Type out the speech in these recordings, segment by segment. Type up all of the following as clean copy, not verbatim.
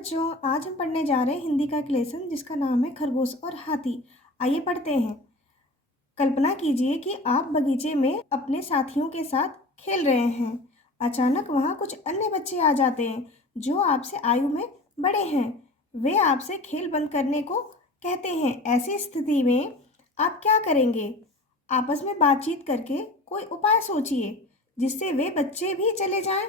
बच्चों, आज हम पढ़ने जा रहे हैं हिंदी का एक लेसन जिसका नाम है खरगोश और हाथी। आइए पढ़ते हैं। कल्पना कीजिए कि आप बगीचे में अपने साथियों के साथ खेल रहे हैं। अचानक वहाँ कुछ अन्य बच्चे आ जाते हैं जो आपसे आयु में बड़े हैं। वे आपसे खेल बंद करने को कहते हैं। ऐसी स्थिति में आप क्या करेंगे? आपस में बातचीत करके कोई उपाय सोचिए जिससे वे बच्चे भी चले जाएं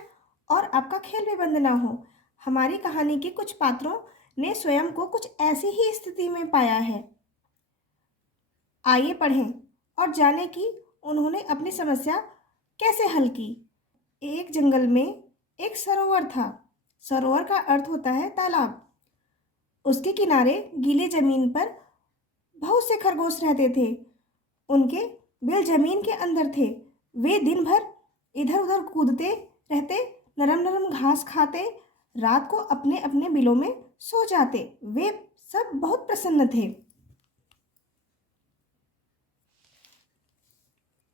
और आपका खेल भी बंद ना हो। हमारी कहानी के कुछ पात्रों ने स्वयं को कुछ ऐसी ही स्थिति में पाया है। आइए पढ़ें और जानें कि उन्होंने अपनी समस्या कैसे हल की। एक जंगल में एक सरोवर था। सरोवर का अर्थ होता है तालाब। उसके किनारे गीले जमीन पर बहुत से खरगोश रहते थे। उनके बिल जमीन के अंदर थे। वे दिन भर इधर उधर कूदते रहते, नरम नरम घास खाते, रात को अपने अपने बिलों में सो जाते। वे सब बहुत प्रसन्न थे।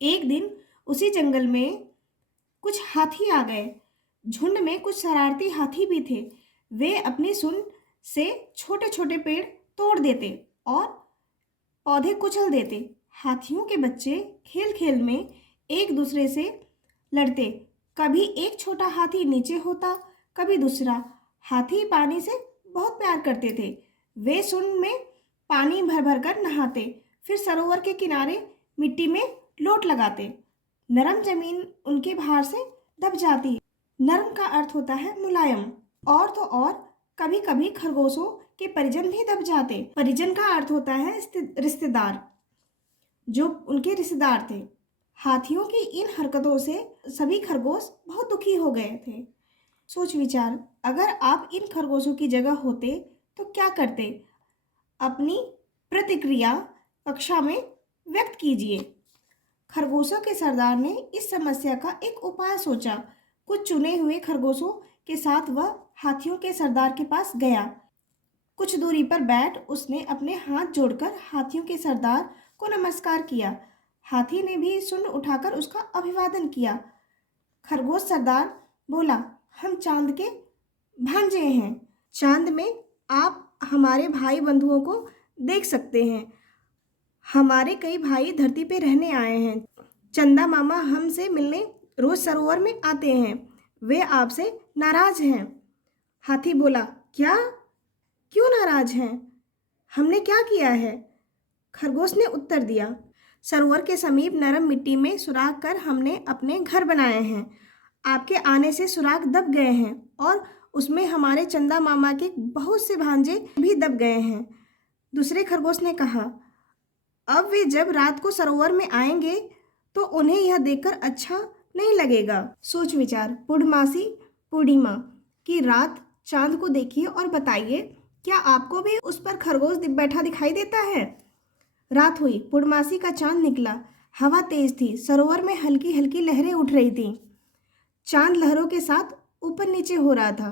एक दिन उसी जंगल में कुछ हाथी आ गए। झुंड में कुछ शरारती हाथी भी थे। वे अपनी सूंड से छोटे छोटे पेड़ तोड़ देते और पौधे कुचल देते। हाथियों के बच्चे खेल खेल में एक दूसरे से लड़ते। कभी एक छोटा हाथी नीचे होता, कभी दूसरा। हाथी पानी से बहुत प्यार करते थे। वे सूंड में पानी भर भर कर नहाते, फिर सरोवर के किनारे मिट्टी में लोट लगाते। नरम जमीन उनके भार से दब जाती। नरम का अर्थ होता है मुलायम। और तो और कभी कभी खरगोशों के परिजन भी दब जाते। परिजन का अर्थ होता है रिश्तेदार, जो उनके रिश्तेदार थे। हाथियों की इन हरकतों से सभी खरगोश बहुत दुखी हो गए थे। सोच विचार, अगर आप इन खरगोशों की जगह होते तो क्या करते? अपनी प्रतिक्रिया कक्षा में व्यक्त कीजिए। खरगोशों के सरदार ने इस समस्या का एक उपाय सोचा। कुछ चुने हुए खरगोशों के साथ वह हाथियों के सरदार के पास गया। कुछ दूरी पर बैठ उसने अपने हाथ जोड़कर हाथियों के सरदार को नमस्कार किया। हाथी ने भी सूंड उठाकर उसका अभिवादन किया। खरगोश सरदार बोला, हम चांद के भांजे हैं। चांद में आप हमारे भाई बंधुओं को देख सकते हैं। हमारे कई भाई धरती पे रहने आए हैं। चंदा मामा हमसे मिलने रोज सरोवर में आते हैं। वे आपसे नाराज हैं। हाथी बोला, क्या? क्यों नाराज हैं? हमने क्या किया है? खरगोश ने उत्तर दिया, सरोवर के समीप नरम मिट्टी में सुराख कर हमने अपने घर बनाए हैं। आपके आने से सुराख दब गए हैं और उसमें हमारे चंदा मामा के बहुत से भांजे भी दब गए हैं। दूसरे खरगोश ने कहा, अब वे जब रात को सरोवर में आएंगे तो उन्हें यह देखकर अच्छा नहीं लगेगा। सोच विचार, पूर्णमासी पूर्णिमा की रात चांद को देखिए और बताइए, क्या आपको भी उस पर खरगोश बैठा दिखाई देता है? रात हुई, पूर्णमासी का चांद निकला। हवा तेज थी। सरोवर में हल्की हल्की लहरें उठ रही थीं। चांद लहरों के साथ ऊपर नीचे हो रहा था।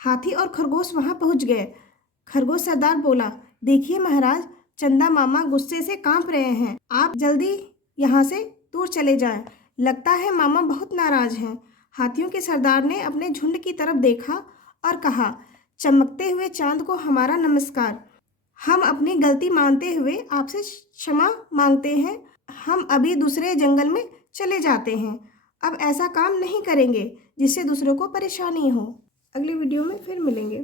हाथी और खरगोश वहां पहुंच गए। खरगोश सरदार बोला, देखिए महाराज, चंदा मामा गुस्से से कांप रहे हैं। आप जल्दी यहाँ से दूर चले जाएं। लगता है मामा बहुत नाराज हैं। हाथियों के सरदार ने अपने झुंड की तरफ देखा और कहा, चमकते हुए चांद को हमारा नमस्कार। हम अपनी गलती मानते हुए आपसे क्षमा मांगते हैं। हम अभी दूसरे जंगल में चले जाते हैं। अब ऐसा काम नहीं करेंगे जिससे दूसरों को परेशानी हो। अगली वीडियो में फिर मिलेंगे।